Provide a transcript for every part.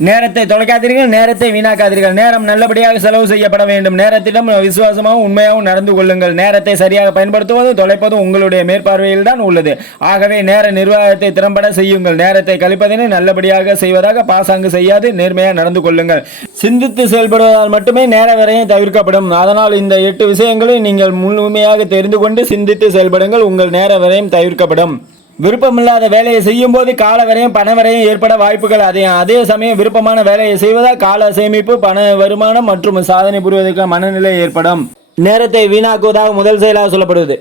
நேரத்தை தொலைக்காதீர்கள், நேரத்தை வீணாக்காதீர்கள். நேரம் நல்லபடியாக செலவு செய்யப்பட வேண்டும். நேரத்திடம் விசுவாசமாகவும் உண்மையாகவும் நடந்து கொள்ளுங்கள். நேரத்தை சரியாக பயன்படுத்துவதும் தொலைப்பதும் உங்களுடைய மேற்பார்வையில் தான் உள்ளது. ஆகவே நேர நிர்வாகத்தை திறம்பட செய்யுங்கள். நேரத்தை கழிப்பதனை நல்லபடியாக செய்வதாக பாசாங்கு செய்யாது நேர்மையாக நடந்து கொள்ளுங்கள். சிந்தித்து செயல்படுவதால் மட்டுமே நேர விரயம் தவிர்க்கப்படும். அதனால் இந்த 8 விஷயங்களை நீங்கள் முழுமையாக தெரிந்து கொண்டு சிந்தித்து செயல்படுங்கள். உங்கள் நேர விரயம் தவிர்க்கப்படும். விருப்பமில்லாத வேலையை செய்யும் போது கால விரயம் பண விரயம் ஏற்பட வாய்ப்புகள் அதிகம். அதே சமயம் விருப்பமான வேலையை செய்வதால் கால சேமிப்பு, பண வருமானம் மற்றும் சாதனை புரிவதற்கான மனநிலை ஏற்படும். நேரத்தை வீணாக்குவதாக முதல் செயலாக சொல்லப்படுவது.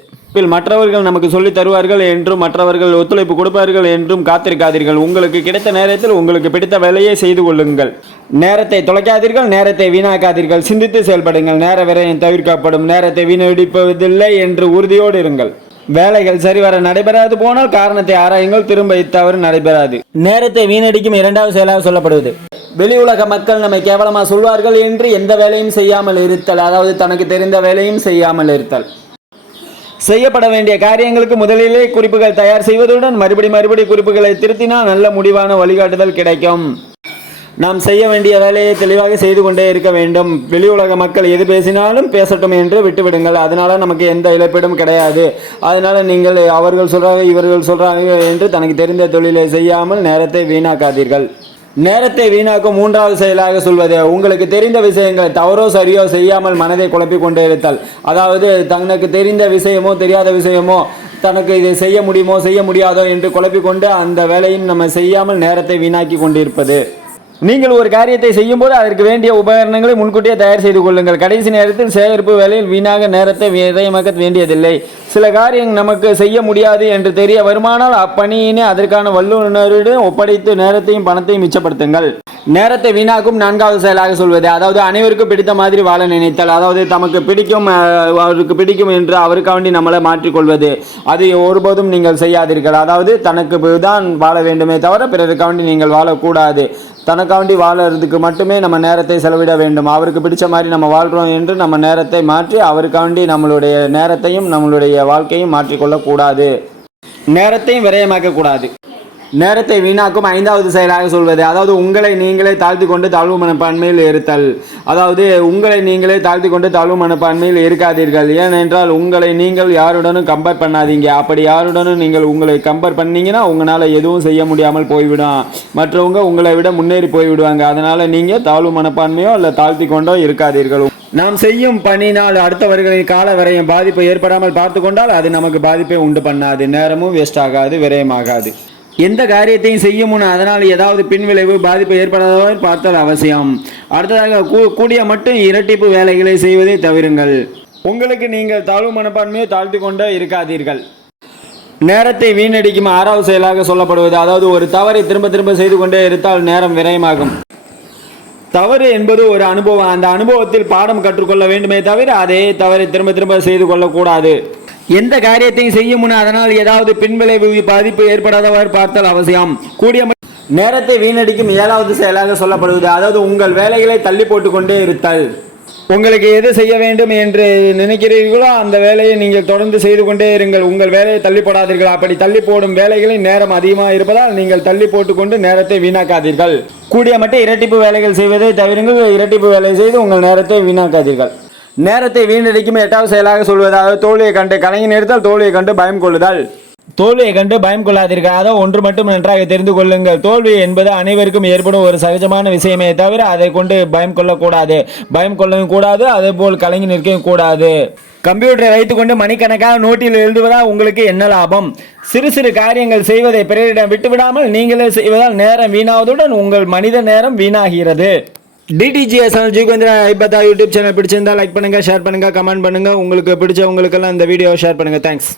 மற்றவர்கள் நமக்கு சொல்லித் தருவார்கள் என்றும் மற்றவர்கள் ஒத்துழைப்பு கொடுப்பார்கள் என்றும் காத்திருக்காதீர்கள். உங்களுக்கு கிடைத்த நேரத்தில் உங்களுக்கு பிடித்த வேலையை செய்து கொள்ளுங்கள். நேரத்தை தொலைக்காதீர்கள், நேரத்தை வீணாக்காதீர்கள். சிந்தித்து செயல்படுங்கள். நேர விரயம் தவிர்க்கப்படும். நேரத்தை வீணடிப்பதில்லை என்று உறுதியோடு இருங்கள். வேலைகள் சரிவர நடைபெறாது போனால் காரணத்தை ஆராயுங்கள். திரும்ப இத்தவறு நடைபெறாது. நேரத்தை வீணடிக்கும் இரண்டாவது செயலாக சொல்லப்படுவது. வெளி உலக மக்கள் நம்மை கேவலமா சொல்வார்கள் என்று எந்த வேலையும் செய்யாமல் இருத்தல். அதாவது தனக்கு தெரிந்த வேலையும் செய்யாமல் இருத்தல். செய்யப்பட வேண்டிய காரியங்களுக்கு முதலிலே குறிப்புகள் தயார் செய்வதுடன் மறுபடி குறிப்புகளை திருத்தினால் நல்ல முடிவான வழிகாட்டுதல் கிடைக்கும். நாம் செய்ய வேண்டிய வேலையை தெளிவாக செய்து கொண்டே இருக்க வேண்டும். வெளி உலக மக்கள் எது பேசினாலும் பேசட்டும் என்று விட்டுவிடுங்கள். அதனால நமக்கு எந்த இழப்பீடும் கிடையாது. அதனால நீங்கள் அவர்கள் சொல்றாங்க இவர்கள் சொல்றாங்க என்று தனக்கு தெரிந்த தொழிலை செய்யாமல் நேரத்தை வீணாக்காதீர்கள். நேரத்தை வீணாக்கும் மூன்றாவது செயலாக சொல்வது. உங்களுக்கு தெரிந்த விஷயங்கள் தவறோ சரியோ செய்யாமல் மனதை குழப்பிக் கொண்டே இருத்தல். அதாவது தனக்கு தெரிந்த விஷயமோ தெரியாத விஷயமோ தனக்கு இதை செய்ய முடியுமோ செய்ய முடியாதோ என்று குழப்பிக்கொண்டு அந்த வேலையும் நம்ம செய்யாமல் நேரத்தை வீணாக்கி கொண்டிருப்பது. நீங்கள் ஒரு காரியத்தை செய்யும் போது அதற்கு வேண்டிய உபகரணங்களை முன்கூட்டியே தயார் செய்து கொள்ளுங்கள். கடைசி நேரத்தில் சேகரிப்பு வேலையில் வீணாக நேரத்தை விரயமாக்க வேண்டியதில்லை. சில காரியங்கள் நமக்கு செய்ய முடியாது என்று தெரிய வருமானால் அப்பணியினை அதற்கான வல்லுநரிடம் ஒப்படைத்து நேரத்தையும் பணத்தையும் மிச்சப்படுத்துங்கள். நேரத்தை வீணாக்கும் நான்காவது செயலாக சொல்வது. அதாவது அனைவருக்கும் பிடித்த மாதிரி வாழ நினைத்தல். அதாவது தமக்கு பிடிக்கும் அவருக்கு பிடிக்கும் என்று அவருக்காண்டி நம்மளை மாற்றிக்கொள்வது. அது ஒருபோதும் நீங்கள் செய்யாதீர்கள். அதாவது தனக்கு தான் வாழ வேண்டுமே தவிர பிறருக்காண்டி நீங்கள் வாழக்கூடாது. தனக்காண்டி வாழறதுக்கு மட்டுமே நம்ம நேரத்தை செலவிட வேண்டும். அவருக்கு பிடிச்ச மாதிரி நம்ம வாழ்கிறோம் என்று நம்ம நேரத்தை மாற்றி அவருக்காண்டி நம்மளுடைய நேரத்தையும் நம்மளுடைய வாழ்க்கையும் மாற்றிக்கொள்ளக்கூடாது. நேரத்தையும் விரயமாக்கக்கூடாது. நேரத்தை வீணாக்கும் ஐந்தாவது செயலாக சொல்வது. அதாவது உங்களை நீங்களே தாழ்த்தி கொண்டு தாழ்வு மனப்பான்மையில் இருத்தல். அதாவது உங்களை நீங்களே தாழ்த்தி கொண்டு தாழ்வு மனப்பான்மையில் இருக்காதீர்கள். ஏனென்றால் உங்களை நீங்கள் யாருடனும் கம்பேர் பண்ணாதீங்க. அப்படி யாருடனும் நீங்கள் உங்களை கம்பேர் பண்ணீங்கன்னா உங்களால் எதுவும் செய்ய முடியாமல் போய்விடும். மற்றவங்க உங்களை விட முன்னேறி போய்விடுவாங்க. அதனால் நீங்கள் தாழ்வு மனப்பான்மையோ இல்லை தாழ்த்தி கொண்டோ இருக்காதீர்கள். நாம் செய்யும் பணியினால் அடுத்தவர்களின் கால விரயம் பாதிப்பு ஏற்படாமல் பார்த்து கொண்டால் அது நமக்கு பாதிப்பை உண்டு பண்ணாது. நேரமும் வேஸ்ட் ஆகாது, விரயமாகாது. எந்த காரியத்தையும் செய்யும் முன் அதனால் ஏதாவது பின்விளைவு பாதிப்பு ஏற்படாதவர் பார்த்தல் அவசியம். அடுத்ததாக கூடிய மட்டும் இரட்டிப்பு வேலைகளை செய்வதை தவிருங்கள். உங்களுக்கு நீங்கள் தாழ்வு மனப்பான்மையை தாழ்த்தி கொண்டே இருக்காதீர்கள். நேரத்தை வீணடிக்கும் ஆறாவது செயலாக சொல்லப்படுவது. அதாவது ஒரு தவறை திரும்ப செய்து கொண்டே இருந்தால் நேரம் விரயமாகும். தவறு என்பது ஒரு அனுபவம். அந்த அனுபவத்தில் பாடம் கற்றுக்கொள்ள வேண்டுமே தவிர அதே தவறை திரும்ப செய்து கொள்ளக்கூடாது. எந்த காரியத்தையும் செய்யும் முன் அதனால் ஏதாவது பின்விளைவு பாதிப்பு ஏற்படாதவர் பார்த்தல் அவசியம். கூடிய நேரத்தை வீணடிக்கும் ஏழாவது செயலாக சொல்லப்படுவது. அதாவது உங்கள் வேலைகளை தள்ளி போட்டுக்கொண்டே இருத்தல். உங்களுக்கு எது செய்ய வேண்டும் என்று நினைக்கிறீர்களோ அந்த வேலையை நீங்கள் தொடர்ந்து செய்து கொண்டே இருங்கள். உங்கள் வேலையை தள்ளி போடாதீர்கள். அப்படி தள்ளி போடும் வேலைகளில் நேரம் அதிகமாக இருப்பதால் நீங்கள் தள்ளி போட்டுக்கொண்டு நேரத்தை வீணாக்காதீர்கள். கூடிய மட்டும் இரட்டிப்பு வேலைகள் செய்வதை தவிருங்கள். இரட்டிப்பு வேலை செய்து உங்கள் நேரத்தை வீணாக்காதீர்கள். நேரத்தை வீணடிக்கும் எட்டாவது செயலாக சொல்வது. அதாவது தோல்வியை கண்டு கலங்கி நிறுத்தல், தோல்வியை கண்டு பயம் கொள்ளுதல். தோல்வியை கண்டு பயம் கொள்ளாதீர்கள். அதை ஒன்று மட்டும் நன்றாக தெரிந்து கொள்ளுங்கள். தோல்வி என்பது அனைவருக்கும் ஏற்படும் ஒரு சகஜமான விஷயமே தவிர அதை கொண்டு பயம் கொள்ளக்கூடாது. பயம் கொள்ளவும் கூடாது, அதே போல் கலங்கி நிற்கவும் கூடாது. கம்ப்யூட்டரை வைத்துக்கொண்டு மணிக்கணக்காக நோட்டில் எழுதுவதால் உங்களுக்கு என்ன லாபம்? சிறு காரியங்கள் செய்வதை பிறரிடம் விட்டுவிடாமல் நீங்களே செய்வதால் நேரம் வீணாவதுடன் உங்கள் மனித நேரம் வீணாகிறது. DTGS ஜீவேந்திரா ஐபத்தா யூடியூப் சேனல் பிடிச்சிருந்தா லைக் பண்ணுங்க, ஷேர் பண்ணுங்க, கமெண்ட் பண்ணுங்க. உங்களுக்கு பிடிச்சவங்களுக்கெல்லாம் இந்த வீடியோ ஷேர் பண்ணுங்க. தேங்க்ஸ்.